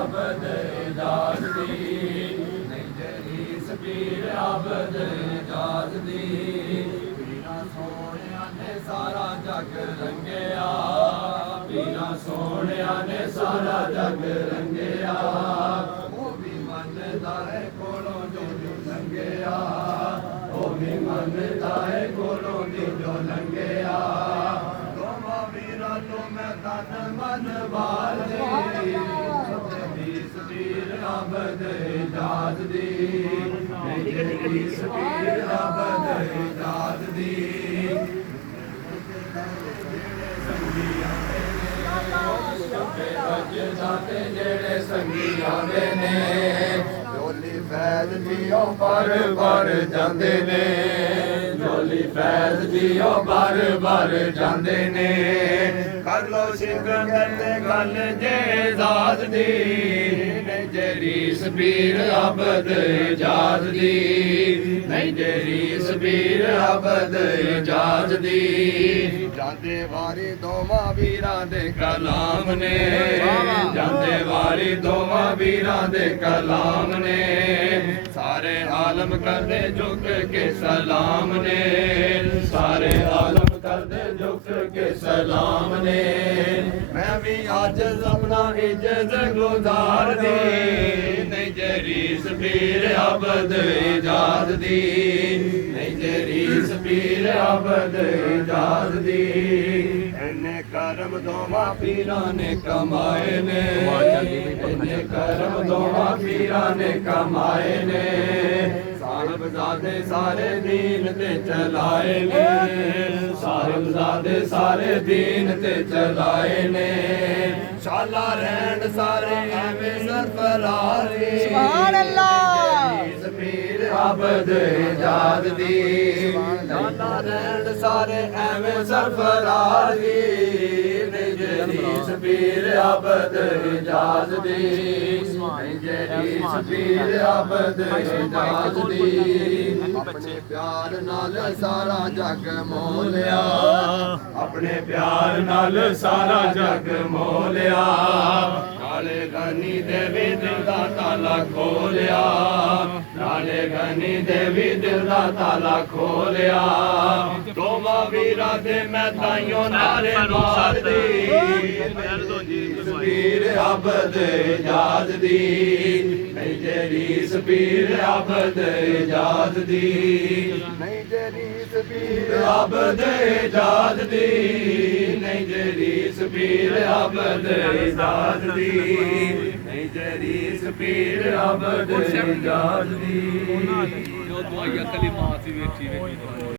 ਅਬਦ ਇਜਾਜ਼ ਦੀ ਨਹੀਂ ਜਿਹੜੀ ਸਪੀਰ ਅਬਦ ਇਜਾਜ਼ ਦੀ ਪੀਰਾਂ ਸੋਹਣਿਆਂ ਨੇ ਸਾਰਾ ਜਗ ਰੰਗਿਆ ਪੀਰਾਂ ਸੋਹਣਿਆਂ ਨੇ ਸਾਰਾ ਜਗ ਰੰਗਿਆ ਉਹ ਵੀ ਮੰਨਦਾ ਹੈ ਕੋਲੋਂ ਜੋ ਲੰਘਿਆ ਉਹ ਵੀ ਮੰਨਦਾ ਹੈ ਕੋਲੋਂ ਜੋ ਲੰਘਿਆ ਦੋਵਾਂ ਵੀਰਾਂ ਤੋਂ ਮੈਂ ਤਨ ਮਨ ਵਾਲ ਦੇ ਸੱਚੀ ਸਪੀਰ ਅਬਦ ਇਜਾਜ਼ ਦੀ ਮੇਰੀ ਸਪੀਰ ਅਬਦ ਇਜਾਜ਼ ਦੀ ਜਿਹੜੇ ਸੰਗੀ ਆਉਂਦੇ ਨੇ ਝੋਲੀ ਫੈਜ਼ ਜੀਓ ਬਾਰ ਬਾਰ ਜਾਂਦੇ ਨੇ ਝੋਲੀ ਫੈਜ਼ ਜੀਓ ਬਾਰ ਬਾਰ ਜਾਂਦੇ ਨੇ ਕਰ ਲੋ ਸਿਕੰਦਰ ਤੇ ਗੱਲ ਜੇ ਇਜਾਜ਼ ਦੀ ਜਿਹੜੀ ਸਪੀਰ ਅਬਦ ਇਜਾਜ਼ ਦੀ ਨਹੀਂ ਜਿਹੜੀ ਸਪੀਰ ਅਬਦ ਇਜਾਜ਼ ਦੀ ਜਾਂਦੇ ਵਾਰੀ ਦੋਵਾਂ ਵੀਰਾਂ ਦੇ ਕਲਾਮ ਨੇ ਜਾਂਦੇ ਵਾਰੀ ਦੋਵਾਂ ਵੀਰਾਂ ਦੇ ਕਲਾਮ ਨੇ ਸਾਰੇ ਆਲਮ ਕਰਦੇ ਝੁਕ ਕੇ ਸਲਾਮ ਨੇ ਸਾਰੇ ਆਲਮ ਕਰਦੇ ਝੁਕ ਕੇ ਸਲਾਮ ਨੇ ਮੈਂ ਵੀ ਅੱਜ ਆਪਣਾ ਇੱਜ਼ਤ ਗੁਜ਼ਾਰ ਦੀ ਨਹੀਂ ਜਿਹੜੀ ਸਪੀਰ ਅਬਦ ਇਜਾਜ਼ ਦੀ ਨਹੀਂ ਜਿਹੜੀ ਸਪੀਰ ਅਬਦ ਇਜਾਜ਼ ਦੀ ਇੰਨੇ ਕਰਮ ਦੋਵਾਂ ਪੀਰਾਂ ਨੇ ਕਮਾਏ ਨੇ ਇੰਨੇ ਕਰਮ ਦੋਵਾਂ ਪੀਰਾਂ ਨੇ ਕਮਾਏ ਨੇ ਸਾਹਿਬਜ਼ਾਦੇ ਸਾਰੇ ਦੀਨ ਤੇ ਚਲਾਏ ਨੇ ਸਾਹਿਬਜ਼ਾਦੇ ਸਾਰੇ ਦੀਨ ਤੇ ਚਲਾਏ ਨੇ ਸ਼ਾਲਾ ਰਹਿਣ ਸਾਰੇ ਐਵੇਂ ਸਰਫਰਾਜ਼ੀ ਸੁਭਾਨ ਅੱਲਾਹ ਸਪੀਰ ਅਬਦ ਇਜਾਜ਼ ਦੀ ਸ਼ਾਲਾ ਰਹਿਣ ਸਾਰੇ ਐਵੇਂ ਸਰਫਰਾਜ਼ੀ ਜਿਹੜੀ ਸਪੀਰ ਅਬਦ ਇਜਾਜ਼ ਦੀ ਜਿਹੜੀ ਸਪੀਰ ਅਬਦ ਇਜਾਜ਼ ਦੀ ਆਪਣੇ ਪਿਆਰ ਨਾਲ ਸਾਰਾ ਜਗ ਮੋਹ ਲਿਆ ਆਪਣੇ ਪਿਆਰ ਨਾਲ ਸਾਰਾ ਜਗ ਮੋਹ ਲਿਆ ਨਾਲੇ ਗਨੀ ਦੇ ਵੀ ਦਿਲ ਦਾ ਤਾਲਾ ਖੋਲਿਆ ਨਾਲੇ ਗਨੀ ਦੇ ਵੀ ਦਿਲ ਦਾ ਤਾਲਾ ਖੋਲਿਆ ਦੋਵਾਂ ਵੀਰਾਂ ਦੇ ਮੈਂ ਤਾਈਓ ਨਾਰੇ ਮਾਰਦੀ ਸਪੀਰ ਅਬਦ ਇਜਾਜ਼ ਦੀ ਨਹੀਂ ਜਿਹੜੀ ਸਪੀਰ ਅਬਦ ਇਜਾਜ਼ ਦੀ ਨਹੀਂ ਜਿਹੜੀ ਸਪੀਰ ਅਬਦ ਇਜਾਜ਼ ਦੀ ਨਹੀਂ ਜਿਹੜੀ ਸਪੀਰ ਅਬਦ ਇਜਾਜ਼ ਦੀ ਨਹੀਂ ਜਿਹੜੀ ਸਪੀਰ ਅਬਦ ਇਜਾਜ਼ ਦੀ ਜੋ ਦੁਆਇਆ ਕਲਿਮਾਤ ਸੀ ਵੇਖੀ